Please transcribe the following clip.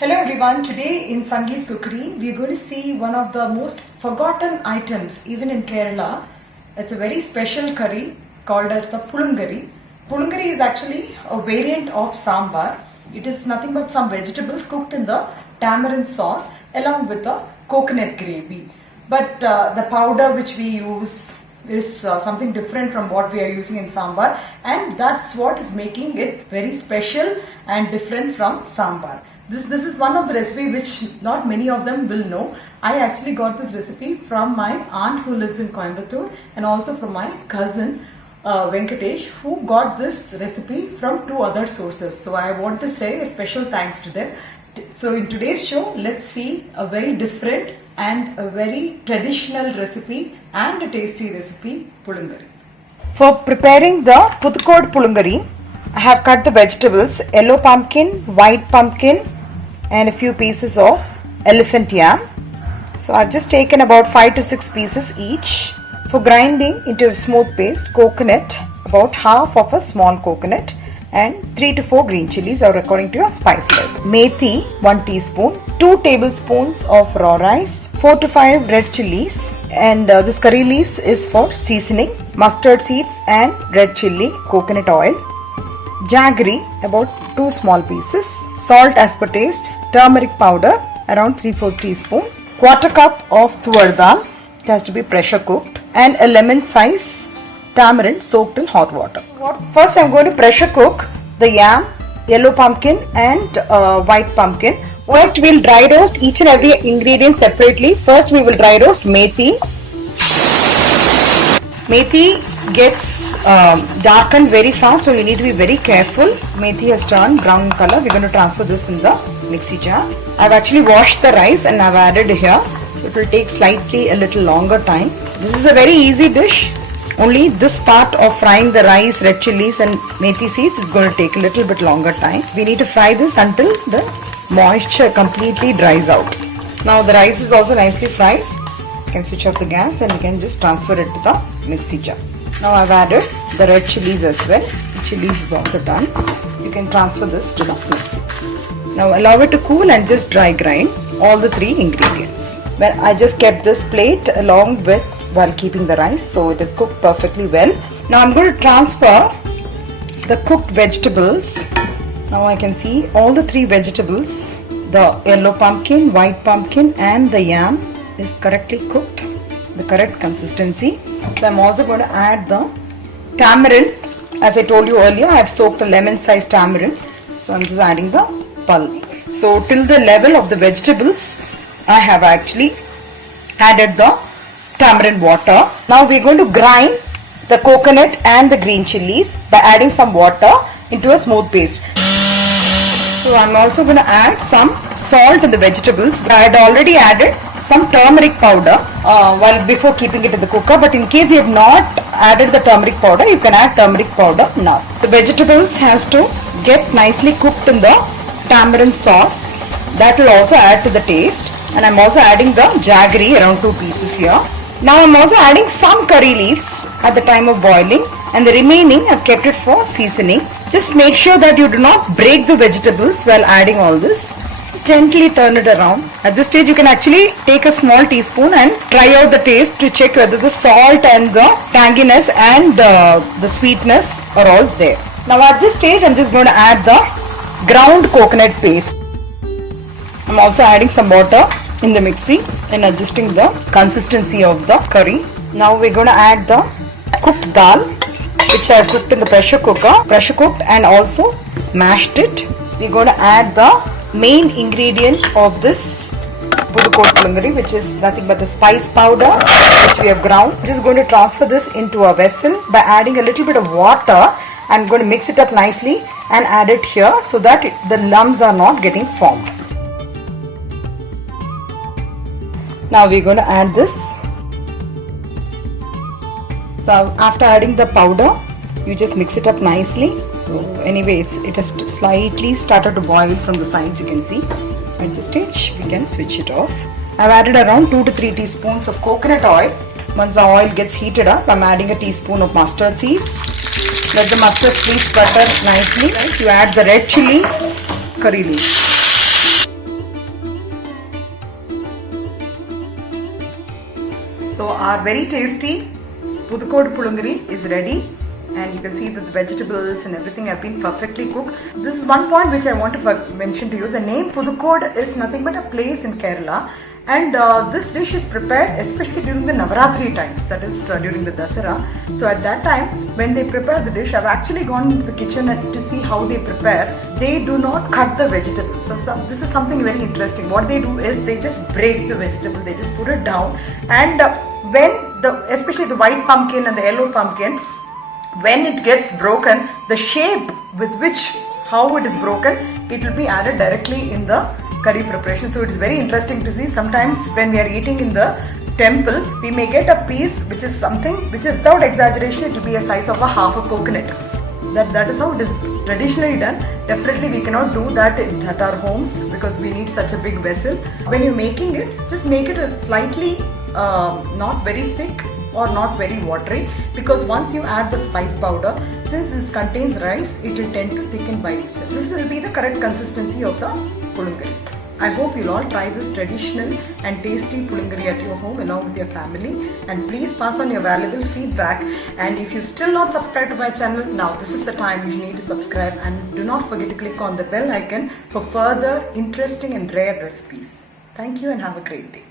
Hello everyone, today in Sangee's Cookery we are going to see one of the most forgotten items even in Kerala. It's a very special curry called as the Pulungari. Pulungari is actually a variant of sambar. It is nothing but some vegetables cooked in the tamarind sauce along with the coconut gravy. But the powder which we use is something different from what we are using in sambar, and that's what is making it very special and different from sambar. This is one of the recipe which not many of them will know. I actually got this recipe from my aunt who lives in Coimbatore and also from my cousin Venkatesh, who got this recipe from two other sources. So I want to say a special thanks to them. So in today's show, let's see a very different and a very traditional recipe and a tasty recipe, Pulungari. For preparing the Puthukod Pulungari, I have cut the vegetables, yellow pumpkin, white pumpkin, and a few pieces of elephant yam. So I've just taken about 5 to 6 pieces each. For grinding into a smooth paste, coconut, about half of a small coconut, and 3 to 4 green chilies or according to your spice level. Methi 1 teaspoon, 2 tablespoons of raw rice, 4 to 5 red chilies, and this curry leaves is for seasoning, mustard seeds and red chili, coconut oil, jaggery about 2 small pieces, salt as per taste, turmeric powder around 3/4 teaspoon, quarter cup of tuvar dal, it has to be pressure cooked, and a lemon size tamarind soaked in hot water. First I am going to pressure cook the yam, yellow pumpkin and white pumpkin. First we will dry roast each and every ingredient separately. First we will dry roast methi. Methi gets darkened very fast, so you need to be very careful. Methi has turned brown color. We're going to transfer this in the mixie jar. I've actually washed the rice and I've added here, so it will take slightly a little longer time. This is a very easy dish. Only this part of frying the rice, red chilies and methi seeds is going to take a little bit longer time. We need to fry this until the moisture completely dries out. Now the rice is also nicely fried. You can switch off the gas and you can just transfer it to the mixie jar. Now I've added the red chilies as well. The chilies is also done. You can transfer this to the mixie. Now allow it to cool and just dry grind all the 3 ingredients. Well, I just kept this plate along with while keeping the rice, so it is cooked perfectly well. Now I'm going to transfer the cooked vegetables. Now I can see all the 3 vegetables, the yellow pumpkin, white pumpkin and the yam is correctly cooked, the correct consistency. So I'm also going to add the tamarind. As I told you earlier, I have soaked a lemon sized tamarind, so I'm just adding the pulp. So till the level of the vegetables, I have actually added the tamarind water. Now we're going to grind the coconut and the green chilies by adding some water into a smooth paste. So I'm also going to add some salt in the vegetables. I had already added some turmeric powder before keeping it in the cooker, but in case you have not added the turmeric powder, you can add turmeric powder now. The vegetables has to get nicely cooked in the tamarind sauce. That will also add to the taste, and I'm also adding the jaggery around 2 pieces here. Now I'm also adding some curry leaves at the time of boiling, and the remaining I've kept it for seasoning. Just make sure that you do not break the vegetables while adding all this. Just gently turn it around. At this stage you can actually take a small teaspoon and try out the taste to check whether the salt and the tanginess and the sweetness are all there. Now at this stage I'm just going to add the ground coconut paste. I'm also adding some water in the mixie and adjusting the consistency of the curry. Now we're going to add the cooked dal, which I have cooked in the pressure cooked and also mashed it. We're going to add the main ingredient of this Puthukod Pulungari, which is nothing but the spice powder which we have ground. I'm just going to transfer this into a vessel by adding a little bit of water. I'm going to mix it up nicely and add it here so that the lumps are not getting formed. Now we're going to add this. So after adding the powder, you just mix it up nicely. So anyway, it has slightly started to boil from the sides, you can see. At this stage, we can switch it off. I've added around 2 to 3 teaspoons of coconut oil. Once the oil gets heated up, I'm adding a teaspoon of mustard seeds. Let the mustard seeds butter nicely. You add the red chilies, curry leaves. So our very tasty Pudukod Pulunguri is ready, and you can see that the vegetables and everything have been perfectly cooked. This is one point which I want to mention to you. The name Pudukod is nothing but a place in Kerala, and this dish is prepared especially during the Navaratri times, that is during the Dasara. So at that time when they prepare the dish, I've actually gone into the kitchen to see how they prepare. They do not cut the vegetables. So this is something very interesting. What they do is they just break the vegetable, they just put it down, and especially the white pumpkin and the yellow pumpkin, when it gets broken, the shape with which how it is broken, it will be added directly in the curry preparation. So it's very interesting to see. Sometimes when we are eating in the temple, we may get a piece which is something which is, without exaggeration, it will be a size of a half a coconut. That is how it is traditionally done. Definitely we cannot do that at our homes because we need such a big vessel. When you're making it, just make it a slightly not very thick or not very watery, because once you add the spice powder, since this contains rice, it will tend to thicken by itself. This will be the correct consistency of the pulunguri. I hope you'll all try this traditional and tasty pulunguri at your home along with your family, and please pass on your valuable feedback. And if you've still not subscribed to my channel, now this is the time you need to subscribe, and do not forget to click on the bell icon for further interesting and rare recipes. Thank you and have a great day.